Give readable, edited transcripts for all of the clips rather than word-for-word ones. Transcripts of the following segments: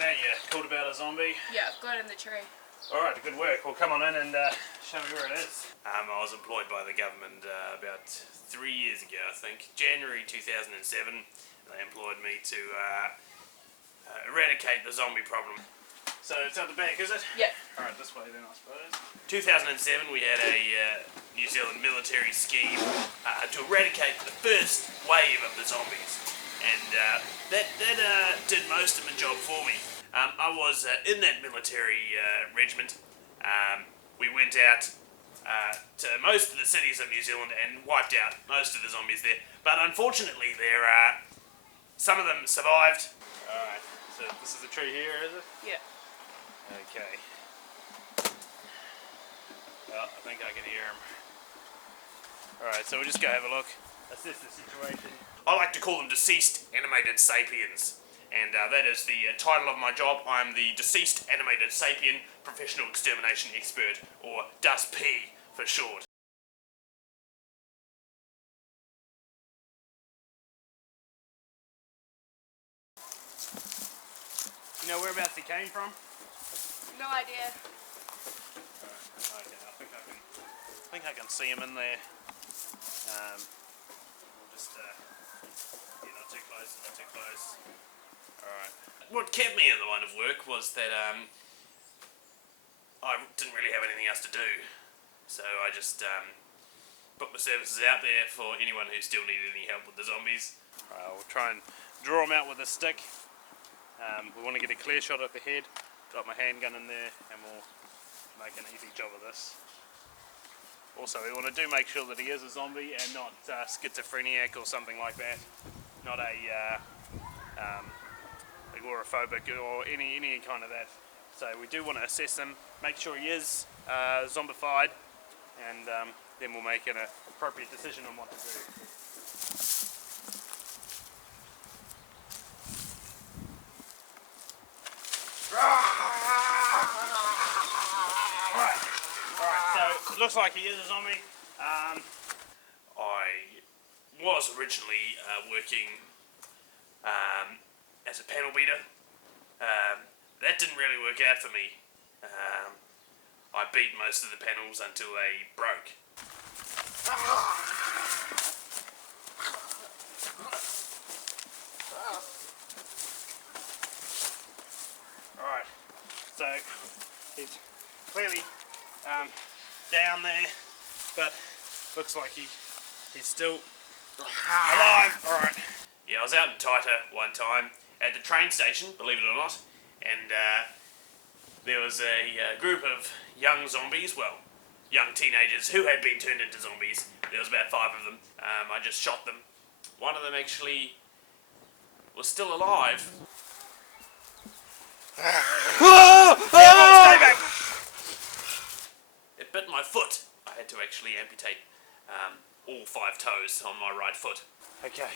g'day, you called about a zombie? Yeah, I've got it in the tree. Alright, good work. Well, come on in and show me where it is. I was employed by the government about 3 years ago, I think. January 2007, they employed me to eradicate the zombie problem. So it's out the back, is it? Yeah. Alright, this way then, I suppose. 2007, we had a New Zealand military scheme to eradicate the first wave of the zombies. And that did most of the job for me. I was in that military regiment. We went out to most of the cities of New Zealand and wiped out most of the zombies there. But unfortunately, some of them survived. Alright, so this is the tree here, is it? Yeah. Okay. Well, I think I can hear him. Alright, so we'll just go have a look. Assess the situation. I like to call them deceased animated sapiens. And that is the title of my job. I'm the Deceased Animated Sapien Professional Extermination Expert, or DUSP for short. You know whereabouts he came from? No idea. Okay, I think I can see him in there. We'll just, yeah, not too close, not too close. Alright. What kept me in the line of work was that I didn't really have anything else to do. So I just put my services out there for anyone who still needed any help with the zombies. We'll try and draw them out with a stick. We want to get a clear shot at the head. Drop my handgun in there and we'll make an easy job of this. Also, we want to make sure that he is a zombie and not schizophrenic or something like that. Not a agoraphobic or any kind of that. So we do want to assess him, make sure he is zombified, and then we'll make an appropriate decision on what to do. Alright, so it looks like he is a zombie. I was originally working as a panel beater. That didn't really work out for me. I beat most of the panels until they broke. Alright, so he's clearly down there, but looks like he's still alive. Alright. Yeah, I was out in Taita one time at the train station, believe it or not, and there was a group of young zombies, well, young teenagers who had been turned into zombies. There was about 5 of them. I just shot them. One of them actually was still alive. Stay back! It bit my foot. I had to actually amputate all 5 toes on my right foot. Okay.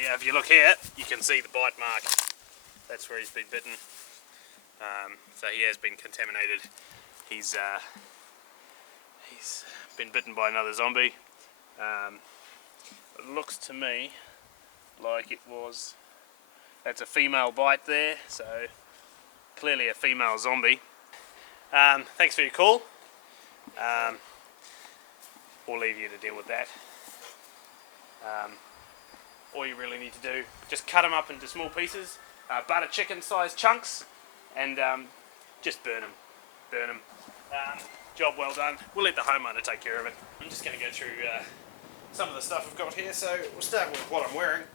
Yeah, if you look here, you can see the bite mark. That's where he's been bitten. So he has been contaminated. He's been bitten by another zombie. It looks to me like it was. That's a female bite there, so clearly a female zombie. Thanks for your call. We'll leave you to deal with that. All you really need to do, just cut them up into small pieces, butter chicken sized chunks, and just burn them. Job well done. We'll let the homeowner take care of it. I'm just going to go through some of the stuff we've got here. So we'll start with what I'm wearing.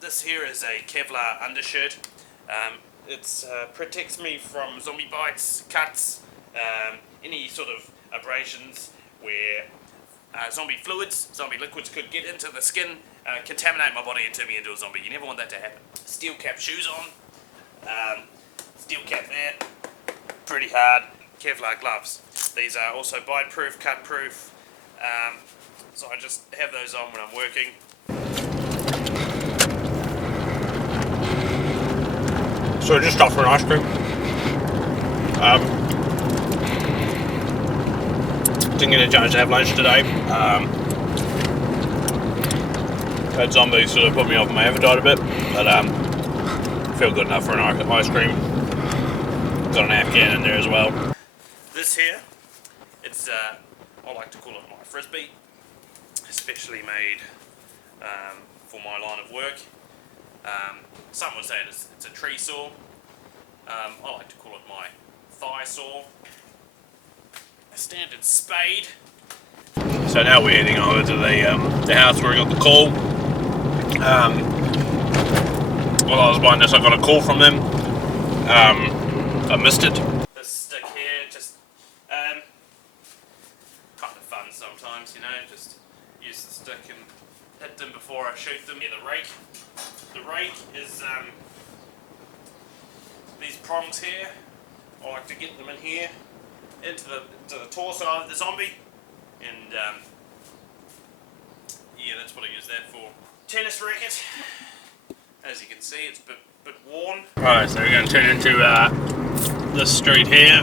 This here is a Kevlar undershirt. It protects me from zombie bites, cuts, any sort of abrasions where zombie fluids, zombie liquids could get into the skin, contaminate my body and turn me into a zombie. You never want that to happen. Steel cap shoes on, steel cap there, pretty hard. Kevlar gloves. These are also bite proof, cut proof, so I just have those on when I'm working. So I just stopped for an ice cream. Didn't get a chance to have lunch today. That zombie sort of put me off my appetite a bit, but feel good enough for an ice cream. Got an Afghan in there as well. This here, it's I like to call it my frisbee, especially made for my line of work. Some would say it's a tree saw. I like to call it my thigh saw. A standard spade. So now we're heading over to the house where I got the call. While I was buying this, I got a call from them. I missed it. This stick here, just kind of fun sometimes, you know, just use the stick and hit them before I shoot them. Yeah, the rake. The rake is these prongs here. I like to get them in here, into the torso of the zombie, and yeah, that's what I use that for. Tennis racket. As you can see, it's a bit worn. Right, so we're going to turn into this street here.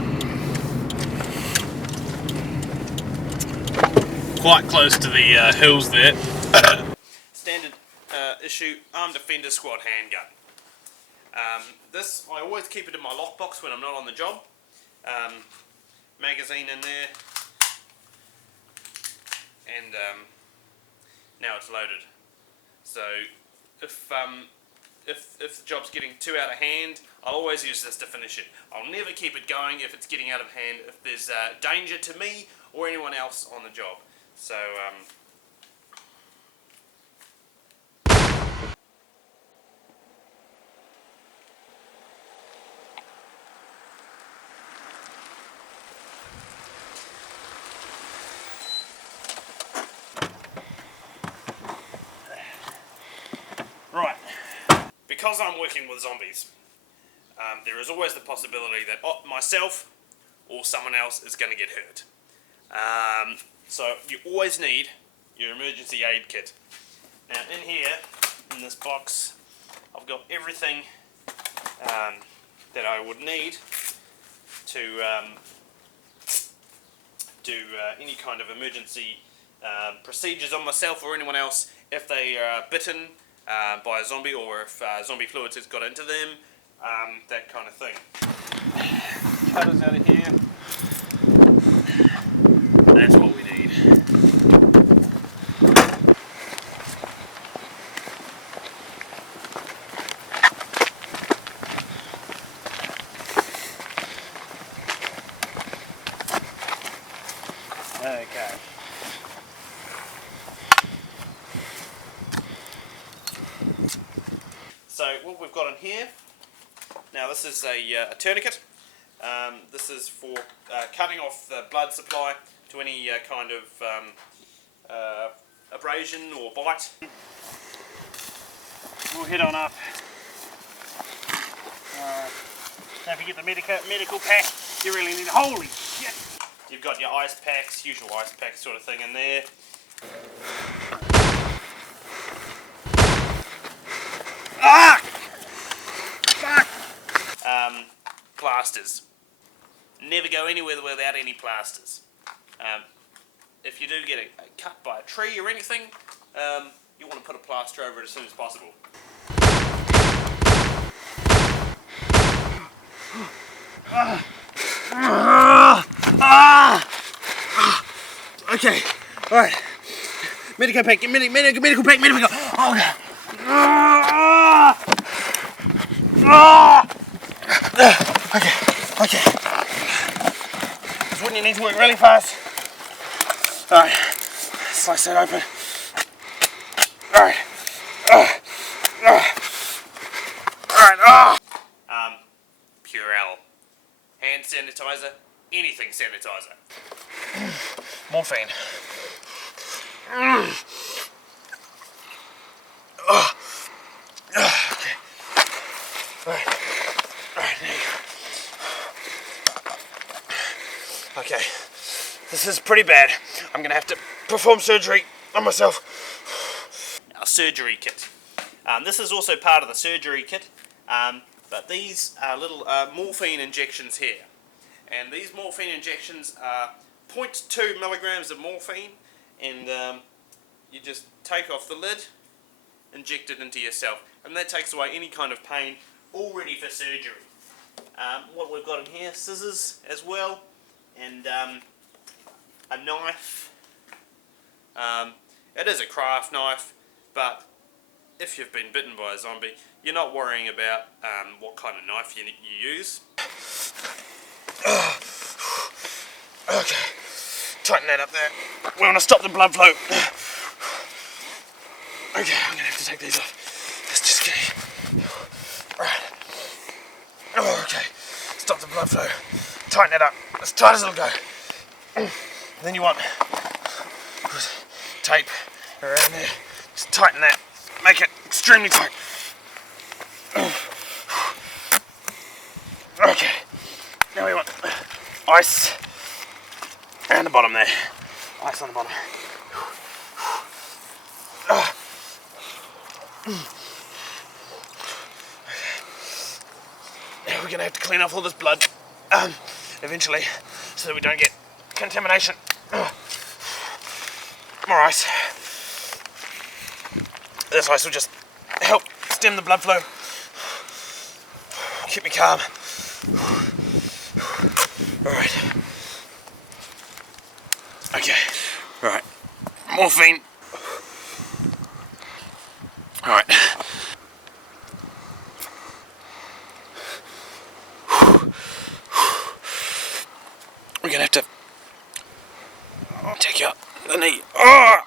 Quite close to the hills there. Standard issue armed defender squad handgun. This, I always keep it in my lockbox when I'm not on the job. Magazine in there. And now it's loaded. So if the job's getting too out of hand, I'll always use this to finish it. I'll never keep it going if it's getting out of hand, if there's danger to me or anyone else on the job. So right. Because I'm working with zombies, there is always the possibility that myself or someone else is going to get hurt. So you always need your emergency aid kit. Now in here, in this box, I've got everything that I would need to do any kind of emergency procedures on myself or anyone else if they are bitten by a zombie, or if zombie fluids has got into them, that kind of thing. Cutters out of here. That's what we need. Okay. So what we've got in here, now this is a tourniquet. This is for cutting off the blood supply to any kind of abrasion or bite. We'll head on up. Don't forget the medical pack. You really need, holy shit! You've got your ice packs, usual ice pack sort of thing in there. Ah! Fuck! Plasters. Never go anywhere without any plasters. If you do get cut by a tree or anything, you want to put a plaster over it as soon as possible. Okay, alright. Medical pack, medical pack, medical pack. Oh, God. Okay. This wouldn't need to work really fast. Alright, slice that open. Alright. Purell. Hand sanitizer, anything sanitizer. Morphine. Okay. Alright, there you go. Okay, this is pretty bad. I'm gonna have to perform surgery on myself. Our surgery kit. This is also part of the surgery kit, but these are little morphine injections here. And these morphine injections are 0.2 milligrams of morphine, and you just take off the lid, inject it into yourself, and that takes away any kind of pain, all ready for surgery. What we've got in here, scissors as well, and a knife. It is a craft knife, but if you've been bitten by a zombie, you're not worrying about what kind of knife you use. Okay, tighten that up there. We want to stop the blood flow. Okay, I'm going to have to take these off. Let's just get it. Right. Oh, okay, stop the blood flow. Tighten it up, as tight as it'll go. Then you want tape around there. Just tighten that. Make it extremely tight. Okay. Now we want ice around the bottom there. Ice on the bottom. Now we're going to have to clean off all this blood eventually, so that we don't get contamination. More ice. This ice will just help stem the blood flow. Keep me calm. Alright. Okay. Right. Morphine. Alright. We're gonna have to take out the knee. Oh!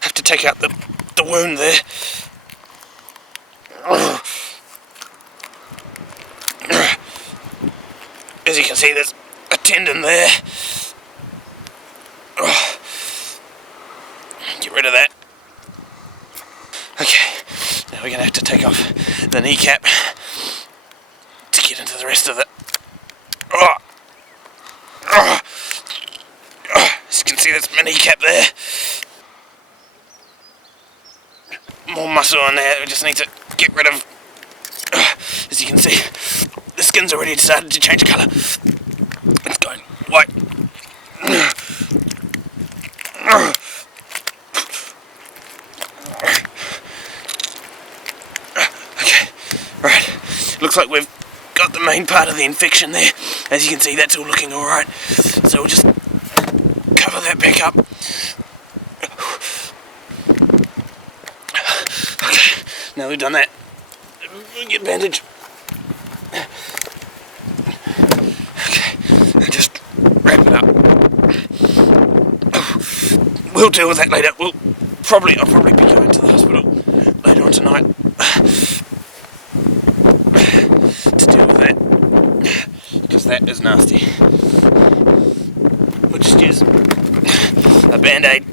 Have to take out the wound there. As you can see, there's a tendon there. Get rid of that. Okay, now we're going to have to take off the kneecap to get into the rest of it. As you can see, there's my kneecap there. More muscle on there, we just need to get rid of. As you can see, the skin's already started to change colour. It's going white. Okay, right. Looks like we've got the main part of the infection there. As you can see, that's all looking alright. So we'll just cover that back up. Okay, now we've done that, we'll get bandage. Okay, and just wrap it up. We'll deal with that later. I'll probably be going to the hospital later on tonight to deal with that, because that is nasty. We'll just use a band-aid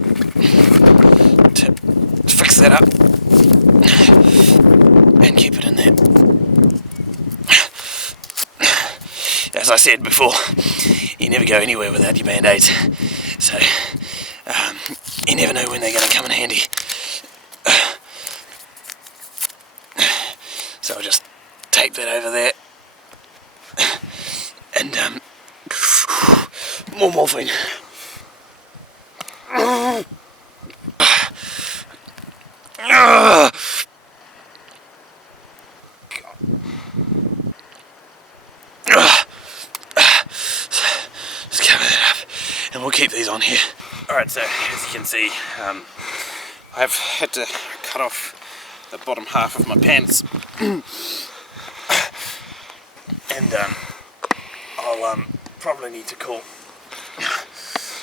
to fix that up and keep it in there. As I said before, you never go anywhere without your band-aids, so you never know when they're going to come in handy. So I'll just tape that over there, and more morphine. Just cover that up, and we'll keep these on here. Alright, so as you can see, I've had to cut off the bottom half of my pants, and I'll probably need to call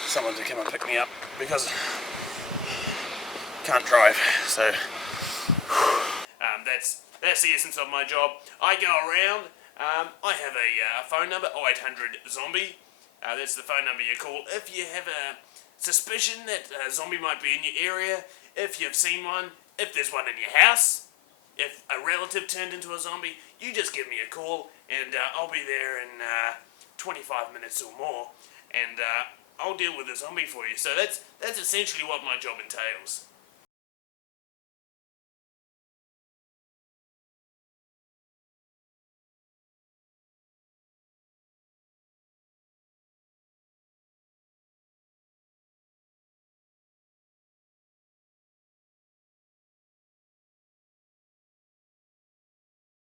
someone to come and pick me up, because I can't drive. So that's the essence of my job. I go around. I have a phone number, 0800 zombie. That's the phone number you call if you have a suspicion that a zombie might be in your area, if you've seen one, if there's one in your house, if a relative turned into a zombie, you just give me a call and I'll be there in 25 minutes or more, and I'll deal with the zombie for you. So that's essentially what my job entails.